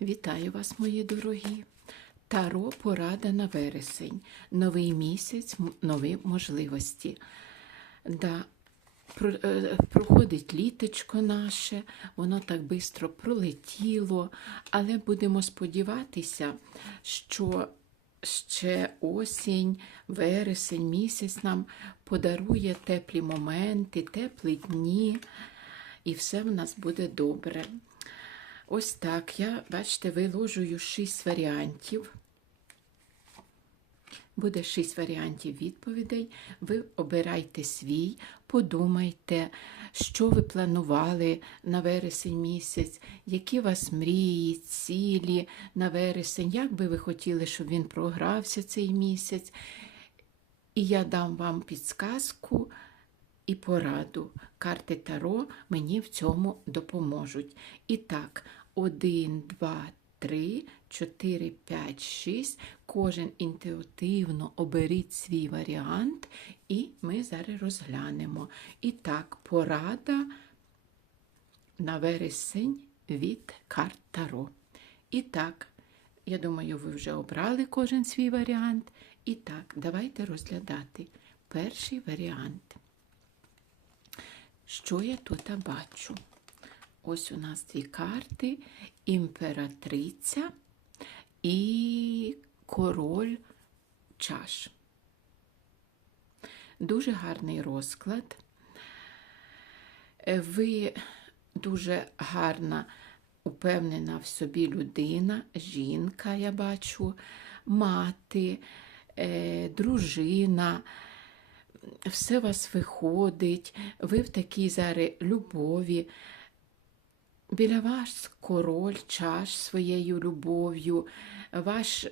Вітаю вас, мої дорогі. Таро порада на вересень. Новий місяць, нові можливості. Да, е, проходить літочко наше, воно так швидко пролетіло, але будемо сподіватися, що ще осінь, вересень, місяць нам подарує теплі моменти, теплі дні, і все в нас буде добре. Ось так я, бачите, виложую шість варіантів. Буде шість варіантів відповідей. Ви обирайте свій, подумайте, що ви планували на вересень місяць, які у вас мрії, цілі на вересень, як би ви хотіли, щоб він програвся цей місяць. І я дам вам підсказку і пораду. Карти Таро мені в цьому допоможуть. І так, 1, 2, 3, 4, 5, 6. Кожен інтуїтивно оберіть свій варіант, і ми зараз розглянемо. І так, порада на вересень від карт Таро. І так, я думаю, ви вже обрали кожен свій варіант. І так, давайте розглядати перший варіант. Що я тут бачу? Ось у нас дві карти: імператриця і король чаш. Дуже гарний розклад. Е, Ви дуже гарна, упевнена в собі людина, жінка, я бачу, мати, е, дружина все у вас виходить, ви в такій зараз любові. Біля вас король чаш своєю любов'ю, ваш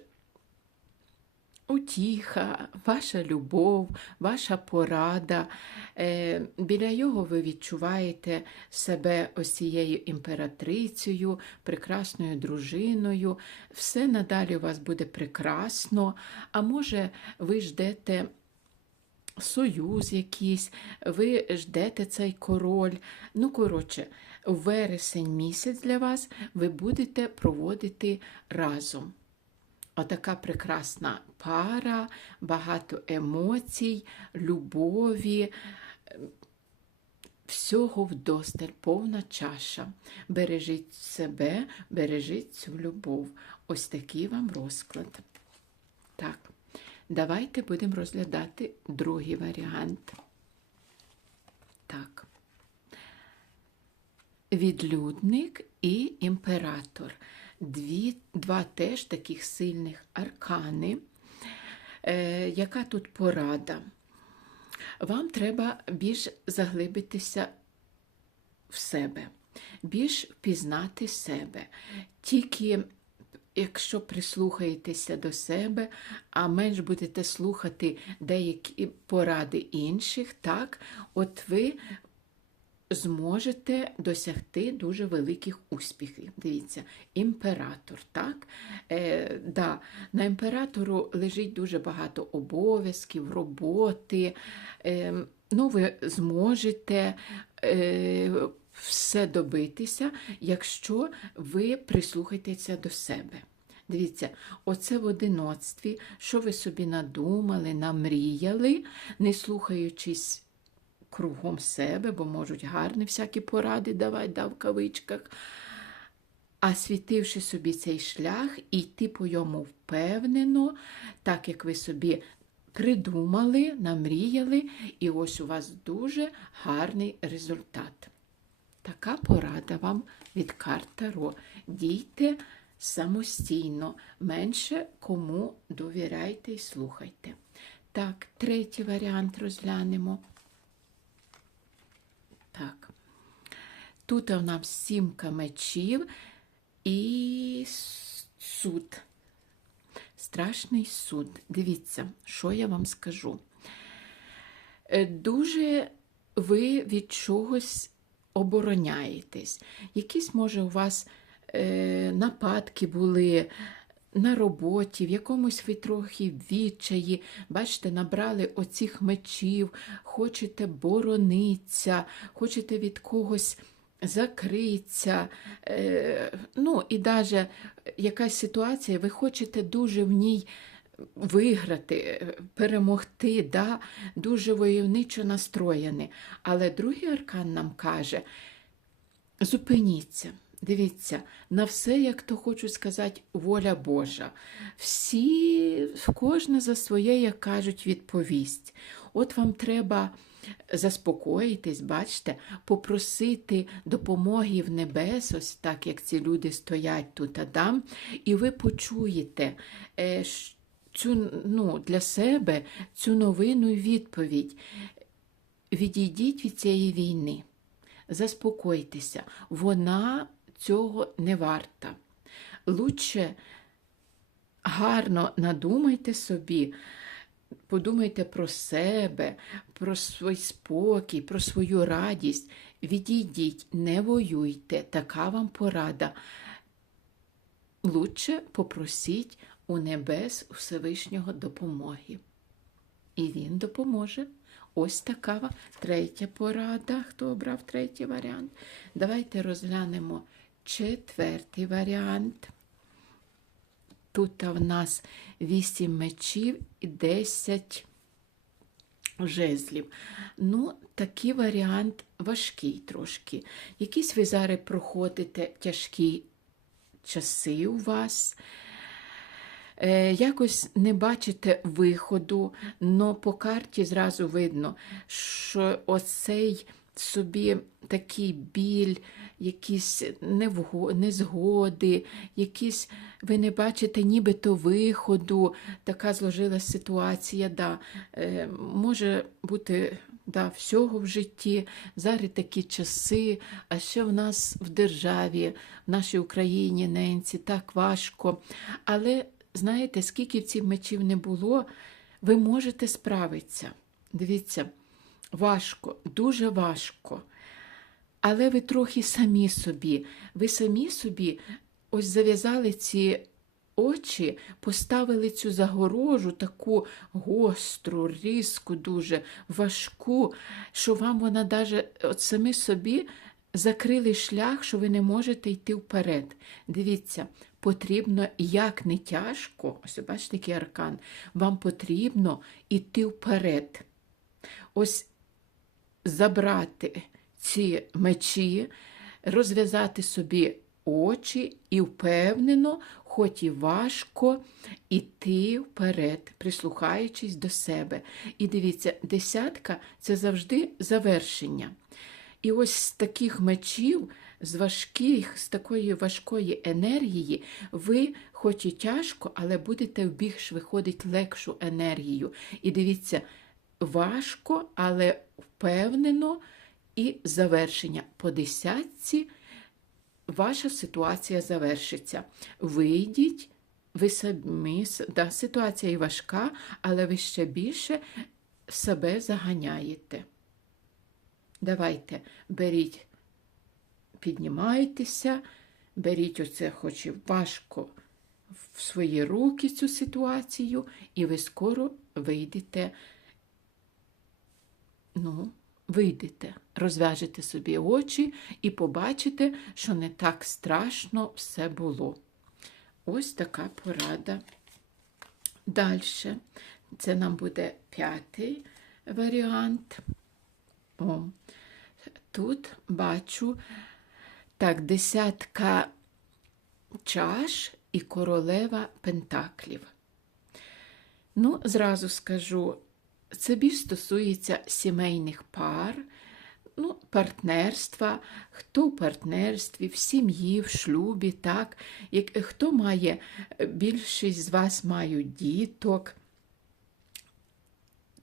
утіха, ваша любов, ваша порада. Е, Біля його ви відчуваєте себе ось імператрицею, прекрасною дружиною. Все надалі у вас буде прекрасно, а може, ви ждете союз якийсь, ви ждете цей король. Ну, коротше, вересень місяць для вас ви будете проводити разом. Отака прекрасна пара, багато емоцій, любові, всього вдосталь, повна чаша. Бережіть себе, бережіть цю любов. Ось такий вам розклад. Так. Давайте будемо розглядати другий варіант. Так. Відлюдник і імператор. Дві, два теж таких сильних аркани. Е, яка тут порада? Вам треба більш заглибитися в себе, більш впізнати себе. Тільки якщо прислухаєтеся до себе, а менш будете слухати деякі поради інших, так, от ви зможете досягти дуже великих успіхів. Дивіться, імператор, так? Е, да, На імператору лежить дуже багато обов'язків, роботи. Е, ну, ви зможете. Е, все добитися, якщо ви прислухаєтеся до себе. Дивіться, оце в одиноцтві, що ви собі надумали, намріяли, не слухаючись кругом себе, бо можуть гарні всякі поради давати да, в кавичках, а світивши собі цей шлях і йти по йому впевнено, так як ви собі придумали, намріяли, і ось у вас дуже гарний результат. Така порада вам від карт Таро. Дійте самостійно, менше кому довіряйте і слухайте. Так, третій варіант розглянемо. Так. Тут у нас сімка мечів і суд. Страшний суд. Дивіться, що я вам скажу. Е, Дуже ви від чогось обороняєтесь. Якісь, може, у вас е, нападки були на роботі, в якомусь ви трохи відчаї, бачите, набрали оцих мечів, хочете боронитися, хочете від когось закритися. Е, ну, і навіть якась ситуація, ви хочете дуже в ній виграти, е, перемогти, да? дуже войовничо настроєні. Але другий аркан нам каже: зупиніться. Дивіться, на все, як то хочу сказати, воля Божа. Всі, кожне за своє, як кажуть, відповість. От вам треба заспокоїтись, бачите, попросити допомоги в небес, ось так, як ці люди стоять тут, Адам, і ви почуєте е, цю, ну, для себе цю новину і відповідь. Відійдіть від цієї війни, заспокойтеся, вона цього не варта. Лучше гарно надумайте собі, подумайте про себе, про свій спокій, про свою радість. Відійдіть, не воюйте, така вам порада. Лучше попросіть у небес Всевишнього допомоги. І він допоможе. Ось така третя порада. Хто обрав третій варіант? Давайте розглянемо четвертий варіант. Тут в нас 8 мечів і 10 жезлів. Ну, такий варіант важкий трошки. Якісь ви зараз проходите тяжкі часи у вас. Е, якось не бачите виходу, але по карті зразу видно, що оцей собі такий біль, якісь незгоди, якісь ви не бачите нібито виходу, така зложилась ситуація. Да. Е, може бути да, всього в житті, зараз такі часи, а ще в нас в державі, в нашій Україні, ненці, так важко. Але знаєте, скільки б цих мечів не було, ви можете справитися. Дивіться, важко, дуже важко. Але ви трохи самі собі, ви самі собі ось зав'язали ці очі, поставили цю загорожу, таку гостру, різку, дуже важку, що вам вона даже от самі собі закрили шлях, що ви не можете йти вперед. Дивіться, потрібно, як не тяжко, ось бачите, який аркан, вам потрібно йти вперед. Ось забрати ці мечі, розв'язати собі очі і впевнено, хоч і важко, іти вперед, прислухаючись до себе. І дивіться, десятка це завжди завершення. І ось з таких мечів, з важких, з такої важкої енергії, ви, хоч і тяжко, але будете в більш виходить легшу енергію. І дивіться, важко, але впевнено і завершення. По десятці ваша ситуація завершиться. Вийдіть, ви самі, да, ситуація і важка, але ви ще більше себе заганяєте. Давайте, беріть, піднімайтеся, беріть оце, хоч і важко, в свої руки цю ситуацію, і ви скоро вийдете, ну, вийдете, розв'яжете собі очі і побачите, що не так страшно все було. Ось така порада. Далі. Це нам буде п'ятий варіант. О, тут бачу так, десятка чаш і королева пентаклів. Ну, зразу скажу, це більш стосується сімейних пар, ну, партнерства, хто в партнерстві, в сім'ї, в шлюбі, так, як, хто має, більшість з вас мають діток.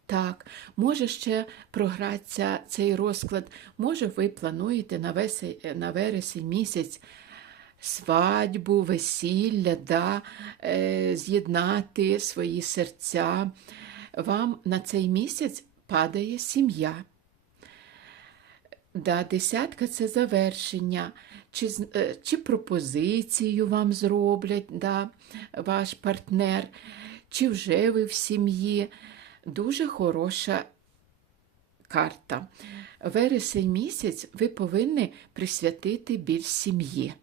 Так, може ще програтися цей розклад, може ви плануєте на, весень, на вересень місяць свадьбу, весілля, да, е, з'єднати свої серця. Вам на цей місяць падає сім'я. Да, десятка це завершення, чи, е, чи пропозицію вам зроблять да, ваш партнер, чи вже ви в сім'ї. Дуже хороша карта. Вересень місяць ви повинні присвятити більш сім'ї.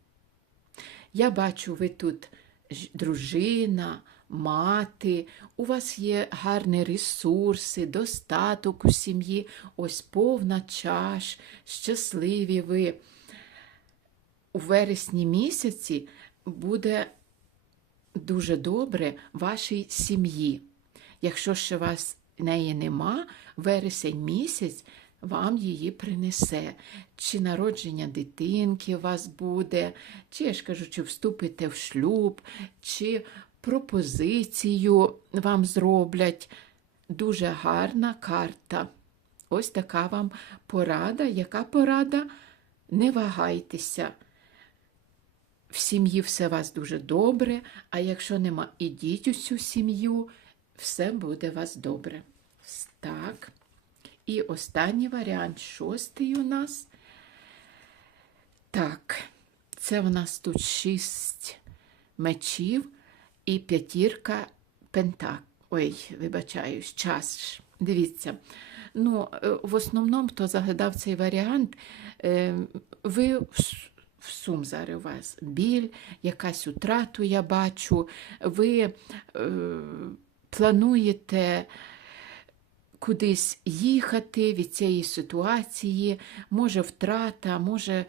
Я бачу, ви тут дружина, мати, у вас є гарні ресурси, достаток у сім'ї, ось повна чаш, щасливі ви. У вересні місяці буде дуже добре вашій сім'ї. Якщо ще вас неї нема, вересень місяць вам її принесе. Чи народження дитинки у вас буде, чи я ж кажу, чи вступите в шлюб, чи пропозицію вам зроблять. Дуже гарна карта. Ось така вам порада. Яка порада? Не вагайтеся. В сім'ї все у вас дуже добре, а якщо нема, ідіть у цю сім'ю, все буде у вас добре. Так. І останній варіант, шостий у нас. Так, це в нас тут шість мечів і п'ятірка пентак. Ой, вибачаюсь, час. Дивіться. Ну, е, в основному, хто загадав цей варіант, е, ви в сум зараз у вас біль, якась утрату я бачу, ви е, плануєте кудись їхати від цієї ситуації, може втрата, може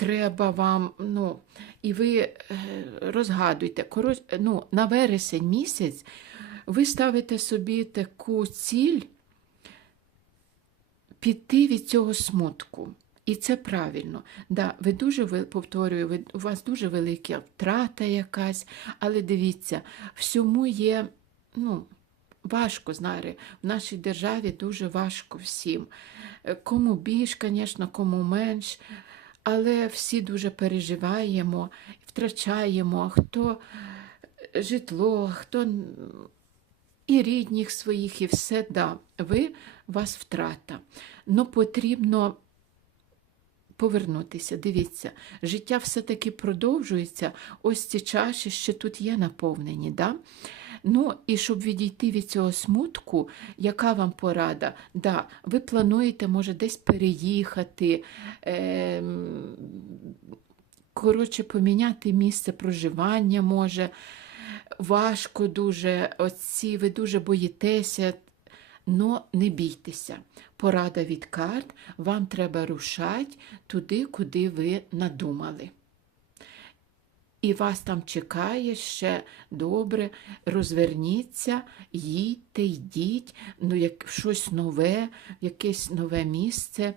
треба вам, ну, і ви е, розгадуєте, Коротше, ну, на вересень місяць ви ставите собі таку ціль піти від цього смутку. І це правильно. Да, ви дуже повторюю, ви, у вас дуже велика втрата якась, але дивіться, всьому є, ну, важко, знаєте, в нашій державі дуже важко всім. Е, Кому більш, звісно, кому менш, але всі дуже переживаємо, втрачаємо, хто житло, хто і рідних своїх, і все, да, ви, вас втрата. Ну, потрібно повернутися. Дивіться, життя все-таки продовжується. Ось ці чаші ще тут є наповнені. Да? Ну, і щоб відійти від цього смутку, яка вам порада? Да, ви плануєте, може, десь переїхати, ем, коротше, поміняти місце проживання може. Важко дуже, оці, ви дуже боїтеся, но не бійтеся. Порада від карт, вам треба рушати туди, куди ви надумали. І вас там чекає ще добре, розверніться, їдьте, йдіть, ну, як щось нове, якесь нове місце.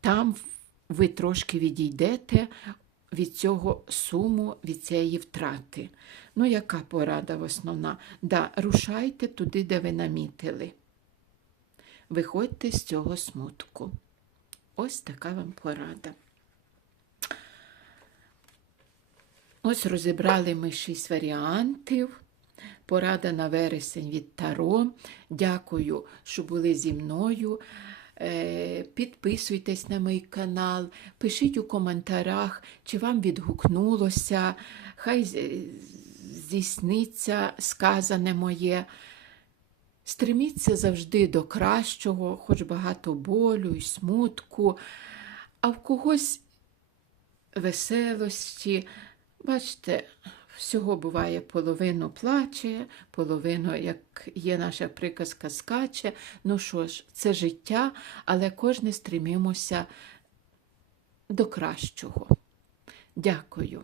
Там ви трошки відійдете від цього суму, від цієї втрати. Ну, яка порада основна? Да, рушайте туди, де ви намітили. Виходьте з цього смутку. Ось така вам порада. Ось розібрали ми шість варіантів. Порада на вересень від Таро. Дякую, що були зі мною. Е, Підписуйтесь на мій канал, пишіть у коментарях, чи вам відгукнулося, хай здійсниться сказане моє. Стреміться завжди до кращого, хоч багато болю і смутку, а в когось веселості. Бачите, всього буває половину плаче, половину, як є наша приказка, скаче. Ну що ж, це життя, але кожне стремимося до кращого. Дякую.